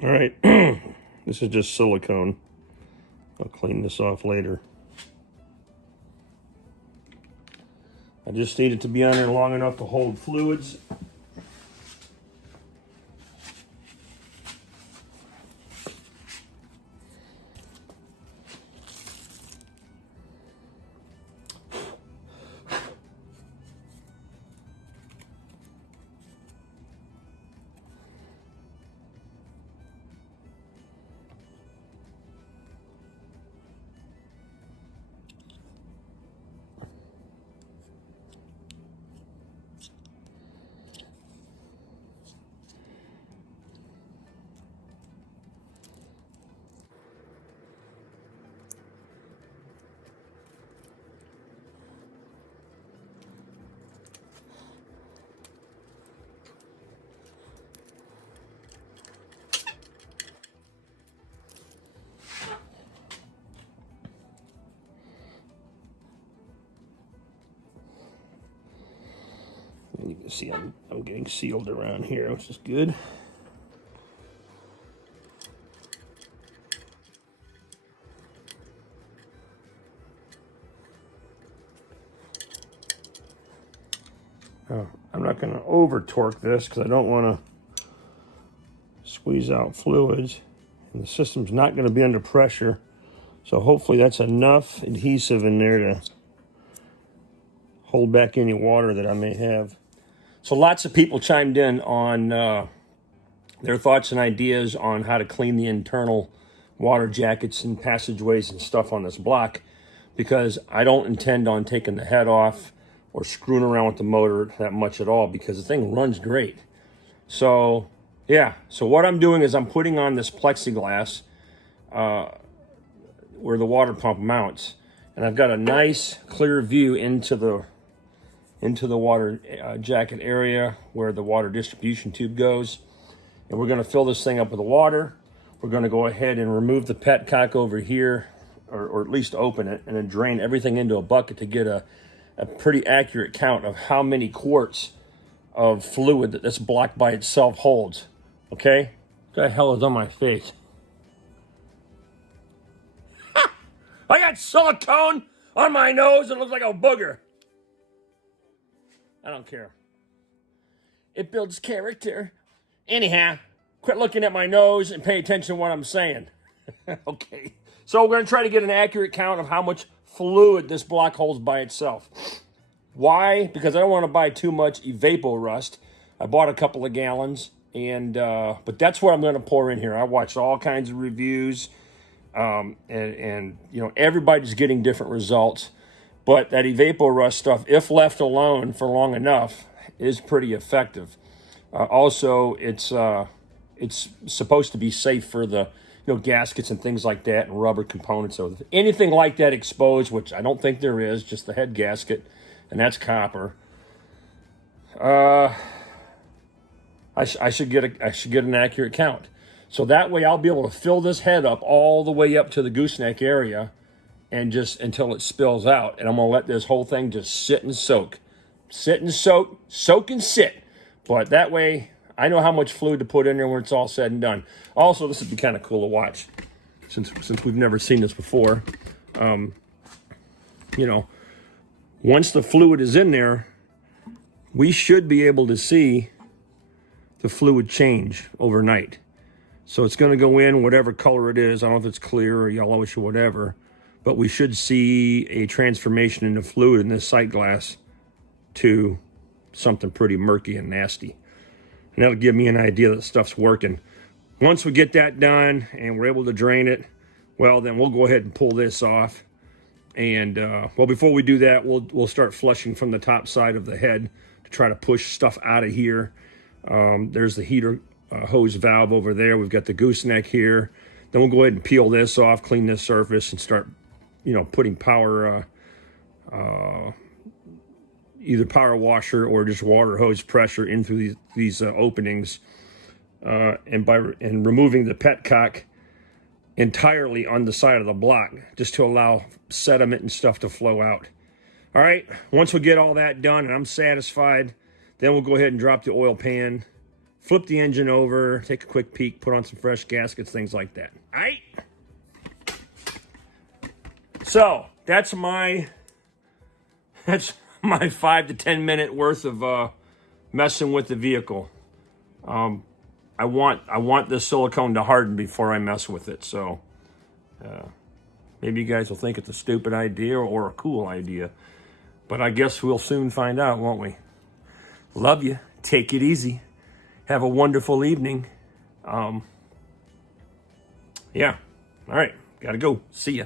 All right, this is just silicone. I'll clean this off later. I just need it to be on there long enough to hold fluids. And you can see I'm getting sealed around here, which is good. I'm not going to over torque this because I don't want to squeeze out fluids, and the system's not going to be under pressure, so hopefully that's enough adhesive in there to hold back any water that I may have. So lots of people chimed in on their thoughts and ideas on how to clean the internal water jackets and passageways and stuff on this block, because I don't intend on taking the head off or screwing around with the motor that much at all, because the thing runs great. So yeah, so what I'm doing is I'm putting on this plexiglass where the water pump mounts, and I've got a nice clear view into the water jacket area where the water distribution tube goes. And we're going to fill this thing up with water. We're going to go ahead and remove the petcock over here, or at least open it, and then drain everything into a bucket to get a pretty accurate count of how many quarts of fluid that this block by itself holds. Okay? What the hell is on my face? I got silicone on my nose and it looks like a booger. I don't care. It builds character. Anyhow, quit looking at my nose and pay attention to what I'm saying. Okay. So we're going to try to get an accurate count of how much fluid this block holds by itself. Why? Because I don't want to buy too much evapor rust. I bought a couple of gallons, and but that's what I'm going to pour in here. I watched all kinds of reviews, and you know, everybody's getting different results. But that evapor rust stuff, if left alone for long enough, is pretty effective. Also, it's supposed to be safe for the gaskets and things like that, and rubber components. So if anything like that exposed, which I don't think there is, just the head gasket, and that's copper. I should get an accurate count. So that way I'll be able to fill this head up all the way up to the gooseneck area, and just until it spills out. And I'm gonna let this whole thing just sit and soak. Sit and soak, soak and sit. But that way I know how much fluid to put in there when it's all said and done. Also, this would be kind of cool to watch, since we've never seen this before. Once the fluid is in there, we should be able to see the fluid change overnight. So it's going to go in whatever color it is. I don't know if it's clear or yellowish or whatever, but we should see a transformation in the fluid in this sight glass to something pretty murky and nasty. And that'll give me an idea that stuff's working. Once we get that done and we're able to drain it, well, then we'll go ahead and pull this off. And well, before we do that, we'll start flushing from the top side of the head to try to push stuff out of here. There's the heater hose valve over there. We've got the gooseneck here. Then we'll go ahead and peel this off, clean this surface, and start, putting power, either power washer or just water hose pressure in through these openings, and removing the petcock entirely on the side of the block, just to allow sediment and stuff to flow out. All right, once we get all that done and I'm satisfied, then we'll go ahead and drop the oil pan, flip the engine over, take a quick peek, put on some fresh gaskets, things like that. All right? So, that's my 5 to 10 minute worth of messing with the vehicle. I want this silicone to harden before I mess with it. So maybe you guys will think it's a stupid idea or a cool idea. But I guess we'll soon find out, won't we? Love you. Take it easy. Have a wonderful evening. Yeah. All right. Gotta go. See ya.